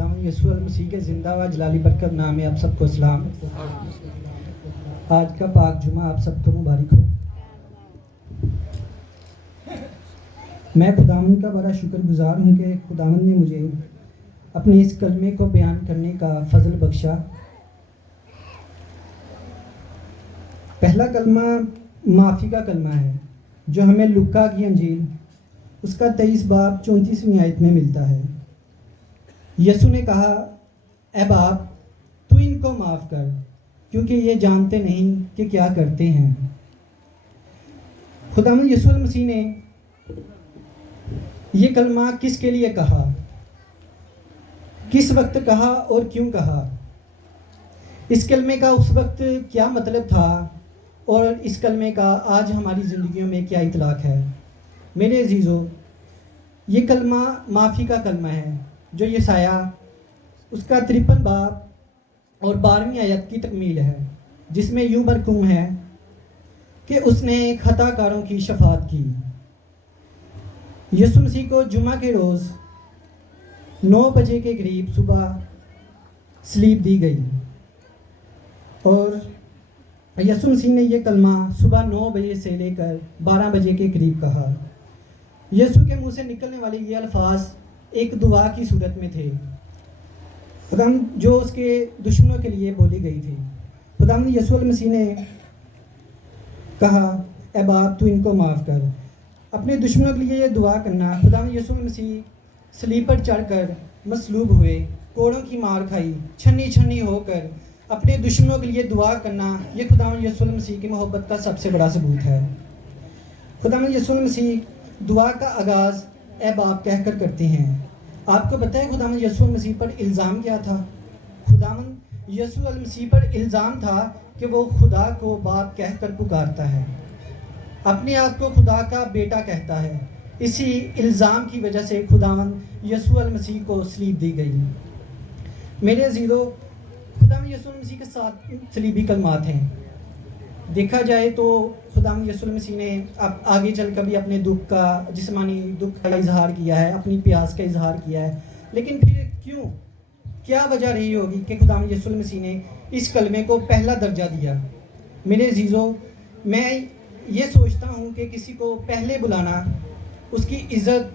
खुदावंद यीशु मसीह के जिंदा व जलाली बरकत नाम में आप सबको सलाम। आज का पाक जुमा आप सबको मुबारक हो। मैं खुदावंद का बड़ा शुक्रगुजार हूँ कि खुदावंद ने मुझे अपने इस कलमे को बयान करने का फजल बख्शा। पहला कलमा माफ़ी का कलमा है जो हमें लुक्का की अंजील उसका 23 बाब 34वीं आयत में मिलता है। यसु ने कहा, ए बाप, तू इनको माफ़ कर क्योंकि ये जानते नहीं कि क्या करते हैं। खुदावंद यीशु मसीह ने ये कलमा किसके लिए कहा, किस वक्त कहा और क्यों कहा, इस कलमे का उस वक्त क्या मतलब था और इस कलमे का आज हमारी ज़िंदगियों में क्या इतलाक़ है। मेरे अजीज़ों, ये कलमा माफ़ी का कलमा है जो यसाया उसका 53 बाब और 12वीं आयत की तकमील है, जिसमें यूँ मरकूम है कि उसने खताकारों की शफात की। यीशु मसीह को जुमा के रोज़ 9 बजे के करीब सुबह सलीब दी गई और यीशु मसीह ने यह कलमा सुबह 9 बजे से लेकर 12 बजे के करीब कहा। यीशु के मुंह से निकलने वाले ये अल्फाज एक दुआ की सूरत में थे खुदावंद जो उसके दुश्मनों के लिए बोली गई थी। खुदावंद यीशु मसीह ने कहा, ए बाप, तू इनको माफ़ कर। अपने दुश्मनों के लिए ये दुआ करना। खुदावंद यीशु मसीह सलीब पर चढ़कर मसलूब हुए, कोड़ों की मार खाई, छन्नी छन्नी होकर अपने दुश्मनों के लिए दुआ करना, ये खुदावंद यीशु मसीह की मोहब्बत का सबसे बड़ा सबूत है। खुदावंद यीशु मसीह दुआ का आगाज़ ए बाप कहकर करते हैं। आपको पता है खुदावंद यीशु मसीह पर इल्ज़ाम क्या था? खुदावंद यीशु मसीह पर इल्ज़ाम था कि वो खुदा को बाप कहकर पुकारता है, अपने आप को खुदा का बेटा कहता है। इसी इल्ज़ाम की वजह से खुदावंद यीशु मसीह को सलीब दी गई। मेरे अजीज़ों, खुदावंद यीशु मसीह के साथ सलीबी कलमात हैं। देखा जाए तो खुदावंद यीशु मसीह ने अब आगे चल कर भी अपने दुख का, जिस्मानी दुख का इजहार किया है, अपनी प्यास का इजहार किया है। लेकिन फिर क्यों, क्या वजह रही होगी कि खुदावंद यीशु मसीह ने इस कलमे को पहला दर्जा दिया? मेरे अजीज़ों, मैं ये सोचता हूँ कि किसी को पहले बुलाना उसकी इज़्ज़त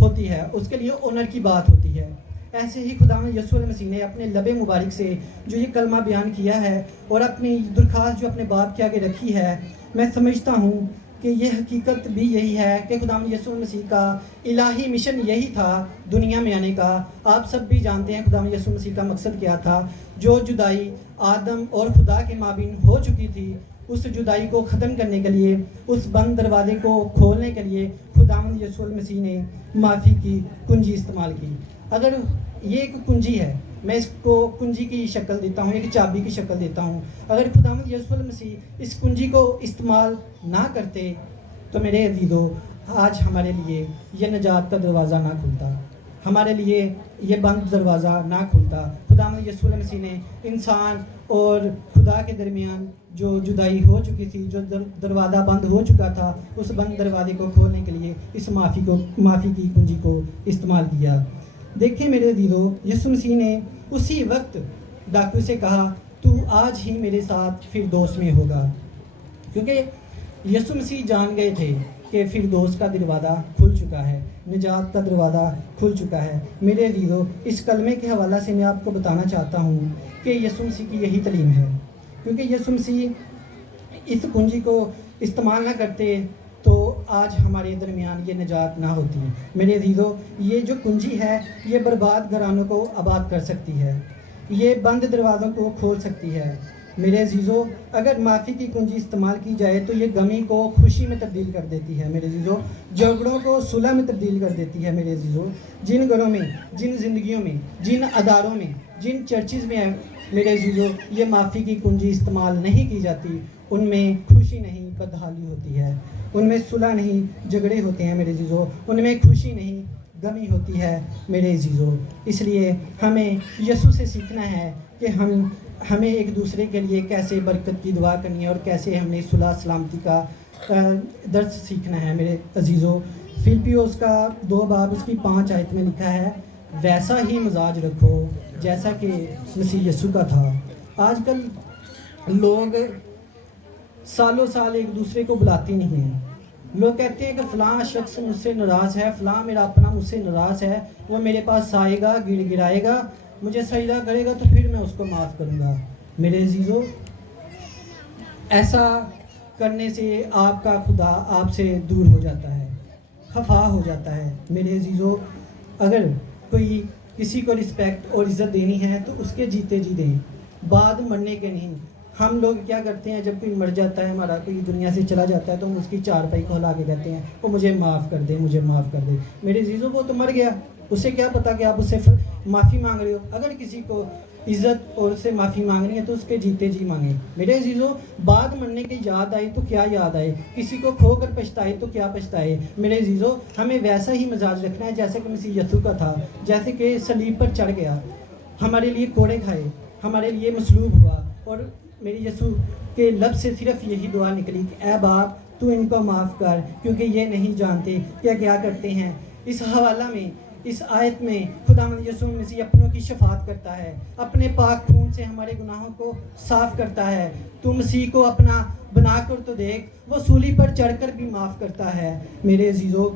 होती है, उसके लिए ऑनर की बात होती है। ऐसे ही खुदावंद यीशु मसीह ने अपने लबे मुबारक से जो ये कलमा बयान किया है और अपनी दरख्वास्त जो अपने बाप के आगे रखी है, मैं समझता हूँ कि ये हकीकत भी यही है कि खुदावंद यीशु मसीह का इलाही मिशन यही था दुनिया में आने का। आप सब भी जानते हैं खुदावंद यीशु मसीह का मकसद क्या था। जो जुदाई आदम और खुदा के माबीन हो चुकी थी, उस जुदाई को ख़त्म करने के लिए, उस बंद दरवाजे को खोलने के लिए खुदावंद यीशु मसीह ने माफ़ी की कुंजी इस्तेमाल की। अगर ये एक कुंजी है, मैं इसको कुंजी की शक्ल देता हूँ, एक चाबी की शक्ल देता हूँ। अगर खुदावंद यीशु मसीह इस कुंजी को इस्तेमाल ना करते तो मेरे अजीज़ों, आज हमारे लिए ये निजात का दरवाज़ा ना खुलता, हमारे लिए ये बंद दरवाज़ा ना खुलता। खुदावंद यीशु मसीह ने इंसान और खुदा के दरमियान जो जुदाई हो चुकी थी, जो दरवाज़ा बंद हो चुका था, उस बंद दरवाजे को खोलने के लिए इस माफ़ी की कुंजी को इस्तेमाल किया। देखिए मेरे अजीज़ों, यीशु मसीह ने उसी वक्त डाकू से कहा, तू आज ही मेरे साथ फिरदौस में होगा, क्योंकि यीशु मसीह जान गए थे कि फिरदौस का दरवाज़ा खुल चुका है, निजात का दरवाज़ा खुल चुका है। मेरे अजीज़ों, इस कलमे के हवाला से मैं आपको बताना चाहता हूँ कि यीशु मसीह की यही तलीम है, क्योंकि यीशु मसीह इस कुंजी को इस्तेमाल ना करते तो आज हमारे दरमियान ये निजात ना होती। मेरे अजीज़ों, ये जो कुंजी है ये बर्बाद घरानों को आबाद कर सकती है, ये बंद दरवाज़ों को खोल सकती है। मेरे अजीज़ों, अगर माफ़ी की कुंजी इस्तेमाल की जाए तो ये गमी को खुशी में तब्दील कर देती है। मेरे अजीज़ों, झगड़ों को सुलह में तब्दील कर देती है। मेरे अजीज़ों, जिन घरों में, जिन ज़िंदगियों में, जिन अदारों में, जिन चर्चिज़ में मेरे अजीज़ों ये माफ़ी की कुंजी इस्तेमाल नहीं की जाती, उनमें खुशी नहीं बदहाली होती है, उनमें सुलह नहीं झगड़े होते हैं। मेरे अजीज़ों, उनमें खुशी नहीं गमी होती है। मेरे अजीज़ों, इसलिए हमें यीशु से सीखना है कि हमें एक दूसरे के लिए कैसे बरकत की दुआ करनी है और कैसे हमने सुलह सलामती का दर्स सीखना है। मेरे अजीज़ों, फिलिपियोस का 2 बाब उसकी 5 आयत में लिखा है, वैसा ही मिजाज रखो जैसा कि मसीह यसू का था। आजकल लोग सालों साल एक दूसरे को बुलाते नहीं हैं। लोग कहते हैं कि फ़लाँ शख्स मुझसे नाराज़ है, फ़लाँ मेरा अपना मुझसे नाराज़ है, वो मेरे पास आएगा, गिड़गिड़ाएगा, मुझे सजदा करेगा तो फिर मैं उसको माफ़ करूँगा। मेरे अजीज़ों, ऐसा करने से आपका खुदा आपसे दूर हो जाता है, खफा हो जाता है। मेरे अजीज़ों, अगर कोई किसी को रिस्पेक्ट और इज़्ज़त देनी है तो उसके जीते जी दें, बाद मरने के नहीं। हम लोग क्या करते हैं, जब कोई मर जाता है, हमारा कोई दुनिया से चला जाता है, तो हम उसकी चारपाई को हिला के कहते हैं वो मुझे माफ़ कर दे, मुझे माफ़ कर दे। मेरे अजीज़ों, वो तो मर गया, उसे क्या पता कि आप उससे माफ़ी मांग रहे हो। अगर किसी को इज़्ज़त और उससे माफ़ी मांगनी है तो उसके जीते जी मांगे। मेरे अजीज़ों, बाद मरने की याद आई तो क्या याद आए, किसी को खो कर पछताए तो क्या पछताए। मेरे अजीज़ों, हमें वैसा ही मिजाज रखना है जैसे कि मसीह यीशु का था, जैसे कि सलीब पर चढ़ गया, हमारे लिए कोड़े खाए, हमारे लिए मसलूब हुआ, और मेरी यीशु के लब से सिर्फ यही दुआ निकली कि ऐ बाप, तू इनको माफ़ कर, क्योंकि ये नहीं जानते क्या क्या करते हैं। इस हवाला में, इस आयत में खुदावंद यीशु मसीह अपनों की शफात करता है, अपने पाक खून से हमारे गुनाहों को साफ़ करता है। तू मसीह को अपना बना कर तो देख, वो सूली पर चढ़कर भी माफ़ करता है। मेरे अजीज़ों,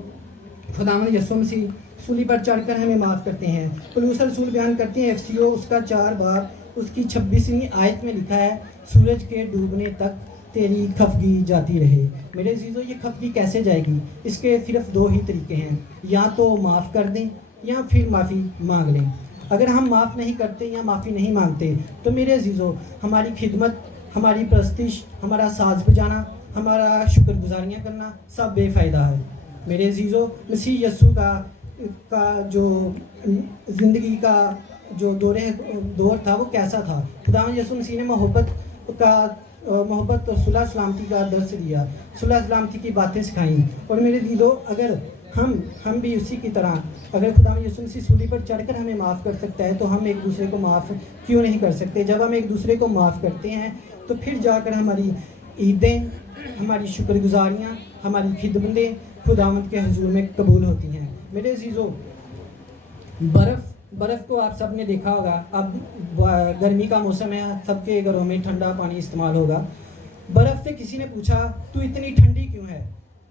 खुदावंद यीशु मसीह सूली पर चढ़कर हमें माफ़ करते हैं। पौलुस रसूल बयान करते हैं, एफसीओ उसका 4 बाब उसकी 26वीं आयत में लिखा है, सूरज के डूबने तक तेरी खफगी जाती रहे। मेरे अजीज़ों, ये खफगी कैसे जाएगी? इसके सिर्फ 2 ही तरीके हैं, या तो माफ़ कर दें या फिर माफ़ी मांग लें। अगर हम माफ़ नहीं करते या माफ़ी नहीं मांगते तो मेरे अजीज़ों, हमारी खिदमत, हमारी परस्तिश, हमारा साज बजाना, हमारा शुक्रगुजारियाँ करना सब बेफ़ायदा है। मेरे अजीज़ों, मसीह यीशु का जो ज़िंदगी का जो दौर था वो कैसा था? खुदावंद यीशु मसीह ने मोहब्बत और सुलह सलामती का दर्स दिया, सुलह सलामती की बातें सिखाई। और मेरे दीदों, अगर हम भी उसी की तरह, अगर खुदावंद यीशु मसीह सूली पर चढ़कर हमें माफ़ कर सकता है तो हम एक दूसरे को माफ़ क्यों नहीं कर सकते? जब हम एक दूसरे को माफ़ करते हैं तो फिर जाकर हमारी ईदें, हमारी शुक्रगुजारियाँ, हमारी खिदमतें खुदावंद के हुजूर में कबूल होती हैं। मेरे अजीज़ों, बर्फ़ को आप सब ने देखा होगा। अब गर्मी का मौसम है, सबके घरों में ठंडा पानी इस्तेमाल होगा। बर्फ़ से किसी ने पूछा, तू इतनी ठंडी क्यों है?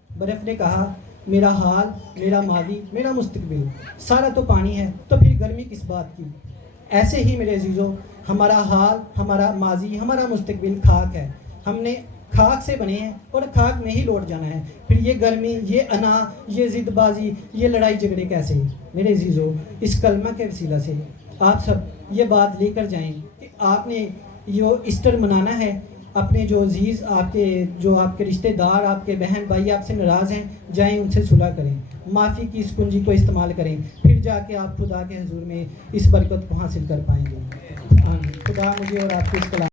बर्फ़ ने कहा, मेरा हाल, मेरा माजी, मेरा मुस्तकबिल सारा तो पानी है, तो फिर गर्मी किस बात की? ऐसे ही मेरे अजीज़ों, हमारा हाल, हमारा माजी, हमारा मुस्तकबिल खाक है। हमने खाक से बने हैं और खाक में ही लौट जाना है। फिर ये गर्मी, ये अना, ये ज़िद्दबाजी, ये लड़ाई झगड़े कैसे? मेरे अजीज़ों, इस कलमा के वसीला से आप सब ये बात लेकर जाएं कि आपने यो ईस्टर मनाना है, अपने जो अजीज़, आपके रिश्तेदार, आपके बहन भाई आपसे नाराज़ हैं, जाएं उनसे सुलह करें, माफ़ी की इस कुंजी को इस्तेमाल करें, फिर जाके आप खुदा के हुजूर में इस बरकत को हासिल कर पाएंगे। खुदा मुझे और आपको इस कलाम